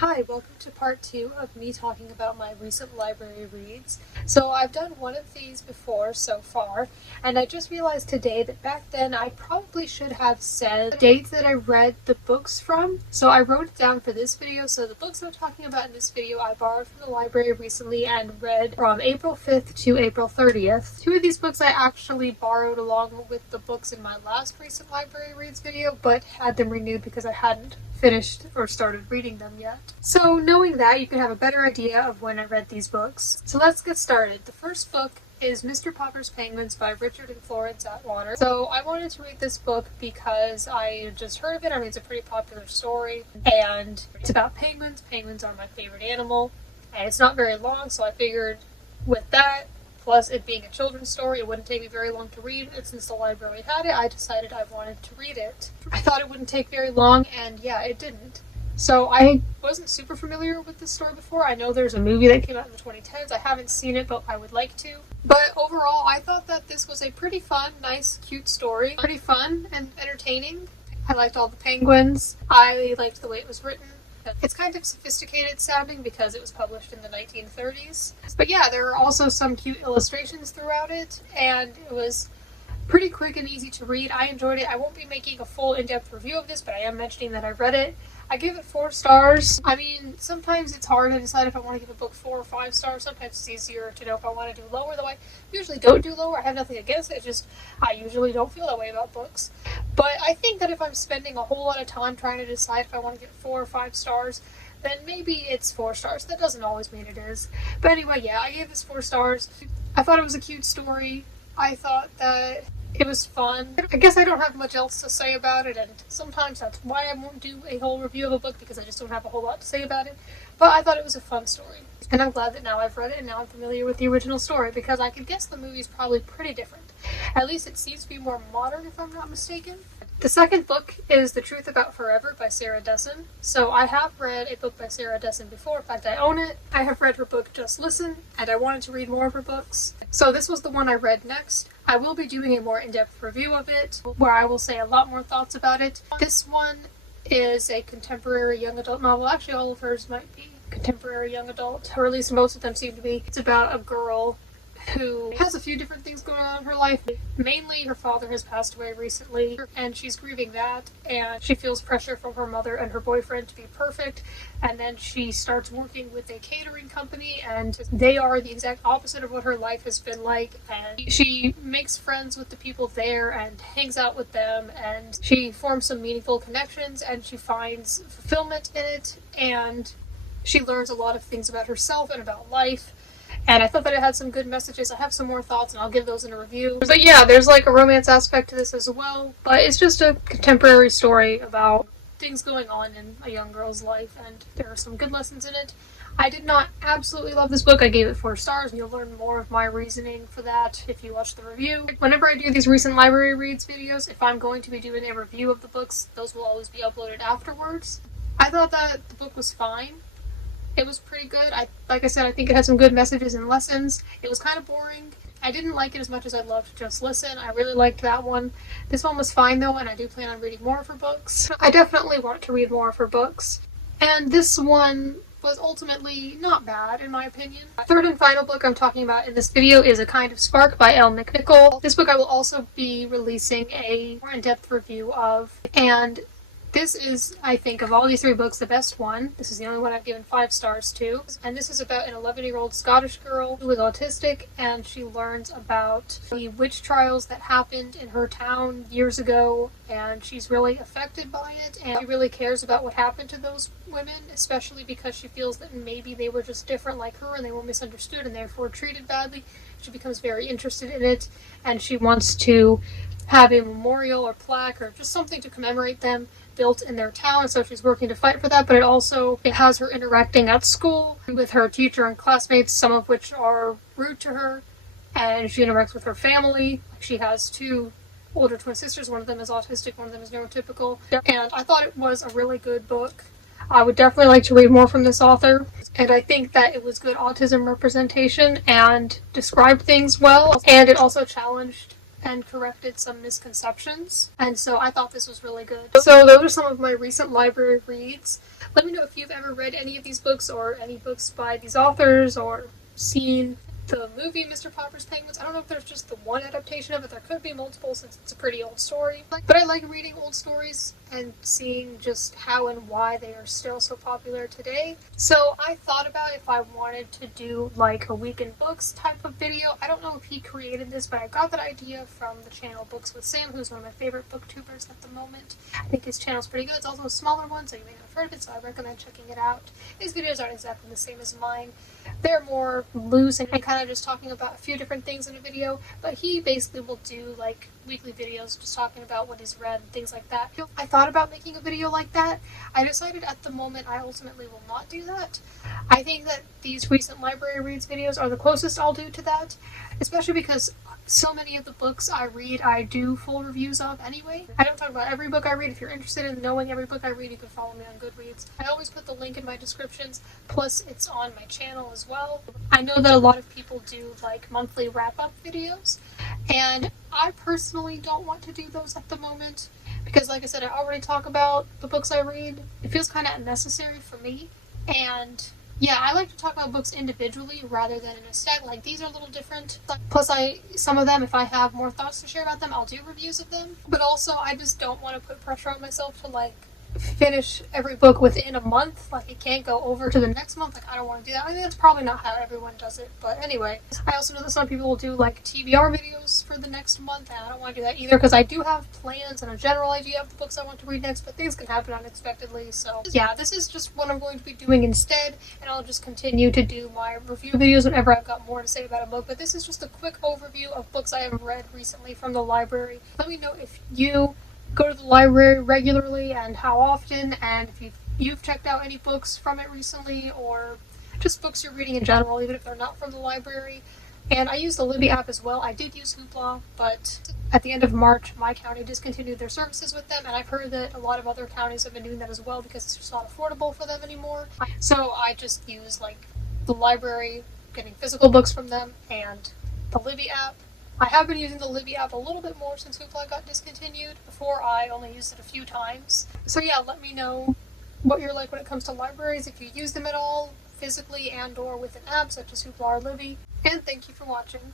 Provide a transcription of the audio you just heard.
Hi, welcome to part 2 of me talking about my recent library reads. So I've done one of these before so far, and I just realized today that back then I probably should have said the dates that I read the books from. So I wrote it down for this video, so the books I'm talking about in this video I borrowed from the library recently and read from April 5th to April 30th. Two of these books I actually borrowed along with the books in my last recent library reads video, but had them renewed because I hadn't finished or started reading them yet. So knowing that, you can have a better idea of when I read these books. So let's get started. The first book is Mr. Popper's Penguins by Richard and Florence Atwater. So I wanted to read this book because I just heard of it. I mean, it's a pretty popular story, and it's about penguins. Penguins are my favorite animal, and it's not very long, so I figured with that, plus it being a children's story, it wouldn't take me very long to read, and since the library had it, I decided I wanted to read it. I thought it wouldn't take very long, and yeah, it didn't. So I wasn't super familiar with this story before. I know there's a movie that came out in the 2010s. I haven't seen it, but I would like to. But overall, I thought that this was a pretty fun, nice, cute story. Pretty fun and entertaining. I liked all the penguins. I liked the way it was written. It's kind of sophisticated sounding because it was published in the 1930s. But yeah, there are also some cute illustrations throughout it, and it was pretty quick and easy to read. I enjoyed it. I won't be making a full in-depth review of this, but I am mentioning that I read it. I give it 4 stars. I mean, sometimes it's hard to decide if I want to give a book 4 or 5 stars. Sometimes it's easier to know if I want to do lower, though I usually don't do lower. I have nothing against it, just I usually don't feel that way about books. But I think that if I'm spending a whole lot of time trying to decide if I want to give 4 or 5 stars, then maybe it's 4 stars. That doesn't always mean it is. But anyway, yeah, I gave this 4 stars. I thought it was a cute story. I thought that it was fun. I guess I don't have much else to say about it, and sometimes that's why I won't do a whole review of a book, because I just don't have a whole lot to say about it. But I thought it was a fun story. And I'm glad that now I've read it and now I'm familiar with the original story, because I could guess the movie's probably pretty different. At least it seems to be more modern, if I'm not mistaken. The second book is The Truth About Forever by Sarah Dessen. So I have read a book by Sarah Dessen before. In fact, I own it. I have read her book Just Listen, and I wanted to read more of her books. So this was the one I read next. I will be doing a more in-depth review of it, where I will say a lot more thoughts about it. This one is a contemporary young adult novel. Actually, all of hers might be contemporary young adult, or at least most of them seem to be. It's about a girl who has a few different things going on in her life. Mainly, her father has passed away recently, and she's grieving that, and she feels pressure from her mother and her boyfriend to be perfect, and then she starts working with a catering company, and they are the exact opposite of what her life has been like, and she makes friends with the people there and hangs out with them, and she forms some meaningful connections, and she finds fulfillment in it, and she learns a lot of things about herself and about life. And I thought that it had some good messages. I have some more thoughts, and I'll give those in a review. But yeah, there's like a romance aspect to this as well. But it's just a contemporary story about things going on in a young girl's life, and there are some good lessons in it. I did not absolutely love this book. I gave it 4 stars, and you'll learn more of my reasoning for that if you watch the review. Whenever I do these recent library reads videos, if I'm going to be doing a review of the books, those will always be uploaded afterwards. I thought that the book was fine. It was pretty good. Like I said, I think it had some good messages and lessons. It was kind of boring. I didn't like it as much as I loved Just Listen. I really liked that one. This one was fine though, and I do plan on reading more of her books. I definitely want to read more of her books. And this one was ultimately not bad, in my opinion. The third and final book I'm talking about in this video is A Kind of Spark by Elle McNichol. This book I will also be releasing a more in-depth review of, and this is, I think, of all these 3 books, the best one. This is the only one I've given 5 stars to. And this is about an 11-year-old Scottish girl who is autistic, and she learns about the witch trials that happened in her town years ago, and she's really affected by it, and she really cares about what happened to those women, especially because she feels that maybe they were just different like her and they were misunderstood and therefore treated badly. She becomes very interested in it, and she wants to have a memorial or plaque or just something to commemorate them built in their town, so she's working to fight for that. But it has her interacting at school with her teacher and classmates, some of which are rude to her, and she interacts with her family. She has 2 older twin sisters. One of them is autistic, one of them is neurotypical, and I thought it was a really good book. I would definitely like to read more from this author, and I think that it was good autism representation and described things well, and it also challenged and corrected some misconceptions. And so I thought this was really good. So those are some of my recent library reads. Let me know if you've ever read any of these books or any books by these authors or seen the movie Mr. Popper's Penguins. I don't know if there's just the one adaptation of it. There could be multiple since it's a pretty old story. But I like reading old stories and seeing just how and why they are still so popular today. So I thought about if I wanted to do like a week in books type of video. I don't know if he created this, but I got that idea from the channel Books with Sam, who's one of my favorite booktubers at the moment. I think his channel's pretty good. It's also a smaller one, so you may not have heard of it, so I recommend checking it out. His videos aren't exactly the same as mine. They're more loose and kind of just talking about a few different things in a video, but he basically will do like weekly videos just talking about what he's read and things like that. I thought about making a video like that. I decided at the moment I ultimately will not do that. I think that these recent library reads videos are the closest I'll do to that, especially because so many of the books I read I do full reviews of anyway. I don't talk about every book I read. If you're interested in knowing every book I read, you can follow me on Goodreads. I always put the link in my descriptions, plus it's on my channel as well. I know that a lot of people do like monthly wrap-up videos, and I personally don't want to do those at the moment because, like I said, I already talk about the books I read. It feels kind of unnecessary for me, and yeah, I like to talk about books individually rather than in a stack. Like, these are a little different. Plus, some of them, if I have more thoughts to share about them, I'll do reviews of them. But also, I just don't want to put pressure on myself to, like, finish every book within a month. Like, it can't go over to the next month. Like, I don't want to do that. I mean, that's probably not how everyone does it. But anyway, I also know that some people will do, like, TBR videos for the next month, and I don't want to do that either because I do have plans and a general idea of the books I want to read next, but things can happen unexpectedly. So, yeah, this is just what I'm going to be doing instead, and I'll just continue to do my review videos whenever I've got more to say about a book. But this is just a quick overview of books I have read recently from the library. Let me know if you go to the library regularly and how often, and if you've checked out any books from it recently or just books you're reading in general, even if they're not from the library. And I use the Libby app as well. I did use Hoopla, but at the end of March, my county discontinued their services with them, and I've heard that a lot of other counties have been doing that as well because it's just not affordable for them anymore. So I just use like the library, getting physical books from them, and the Libby app. I have been using the Libby app a little bit more since Hoopla got discontinued. Before, I only used it a few times. So yeah, let me know what you're like when it comes to libraries, if you use them at all, physically and or with an app such as Hoopla or Libby. And thank you for watching.